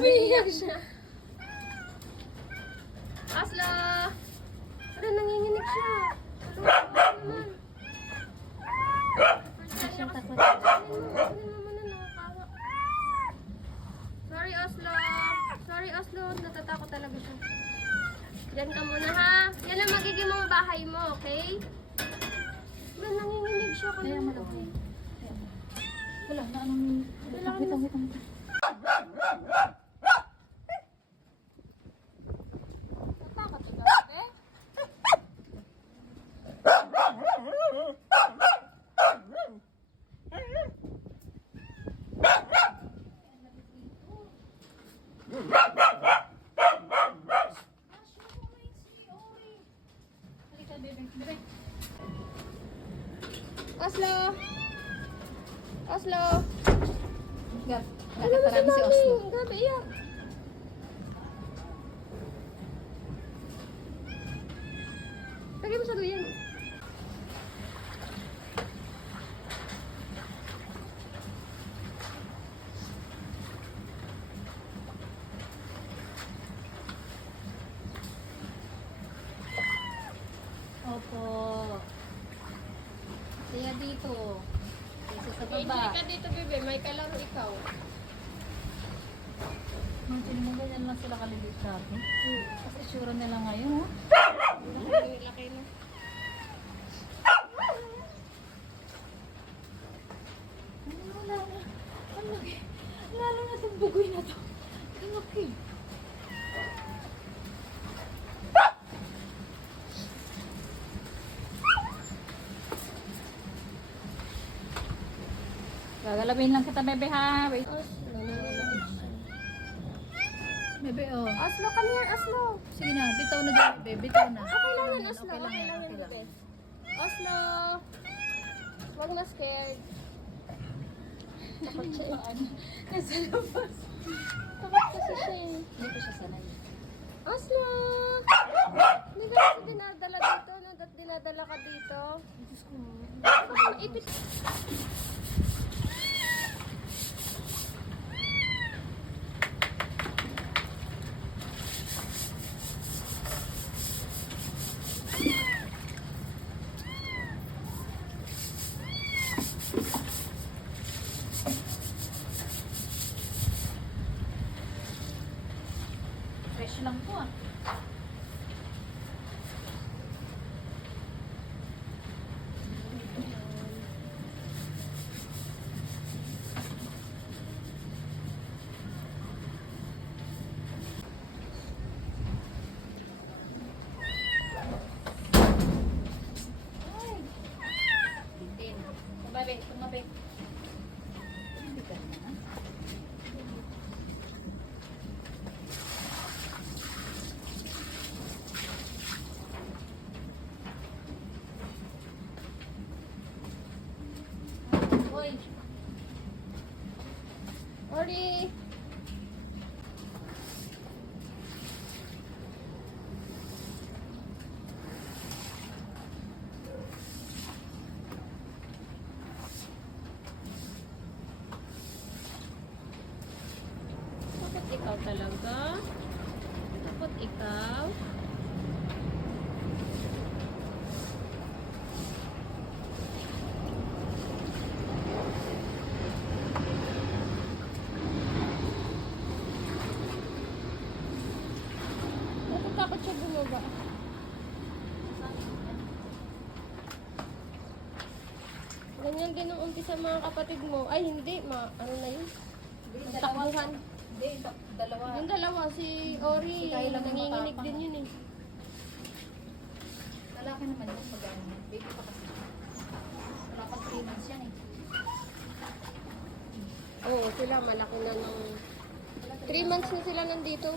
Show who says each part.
Speaker 1: Umiiyak siya. Asla! Ano, nanginginig siya. Sorry, Oslo. Sorry, Oslo. Natatakot talaga siya. Diyan ka muna, ha? Yan ang magiging mga bahay mo, okay? Wala, nanginginig siya.
Speaker 2: Kaya daw. Wala na anong...
Speaker 1: Kailangan
Speaker 2: Wait lang, wait lang. Natakot ka ba, Halika, bebe. Bebe.
Speaker 1: Oslo! Oslo!
Speaker 2: Gab,
Speaker 1: Ano ba si
Speaker 2: Oslo.
Speaker 1: Grabe, iyak. Lagay mo sa duyan.
Speaker 2: Opo. Kaya dito. Isa sa
Speaker 1: Enjoy
Speaker 2: baba.
Speaker 1: ka dito, bebe. May kalaro ikaw.
Speaker 2: Mantin mo ganyan lang sila kalilit dati. Kasi sure nila ngayon, oh.
Speaker 1: Laki, na.
Speaker 2: Ano. Ang laki. Lalo na sa bugoy na to. Ang laki. Gagalawin lang kita, bebe, ha? Wait. Bebe, oh.
Speaker 1: Oslo, come here, Oslo.
Speaker 2: Sige na, bitaw na dyan, bebe. Bitaw na.
Speaker 1: Okay lang yan, Oslo.
Speaker 2: Okay lang
Speaker 1: Okay
Speaker 2: yan,
Speaker 1: lang yan,
Speaker 2: okay lang.
Speaker 1: Oslo! Huwag na scared. Takot siya eh.
Speaker 2: Nasa labas.
Speaker 1: Takot kasi siya eh.
Speaker 2: Hindi ko siya sanay.
Speaker 1: Oslo! Hindi ka kasi dinadala dito. No? Dat dinadala ka dito.
Speaker 2: Diyos ko.
Speaker 1: Ipit.
Speaker 2: Lang po, ah. Bitin. Tumabi, tumabi. Hindi ka na. Hoy,
Speaker 1: Ori! Bakit ikaw talaga? Bakit ikaw? Bakit takot siya bumaba? Ganyan din ang umpisa mga kapatid mo. Ay, hindi. Ma, ano na yun?
Speaker 2: Hindi,
Speaker 1: Takbuhan.
Speaker 2: Hindi, dalawa.
Speaker 1: Yung dalawa, si Ori,
Speaker 2: Si ang
Speaker 1: nanginginig din yun eh.
Speaker 2: Lalaki naman yun, magano. Baby pa kasi. Wala pa 3 months yan eh.
Speaker 1: Oo, sila malaki na ng... 3 months na sila nandito.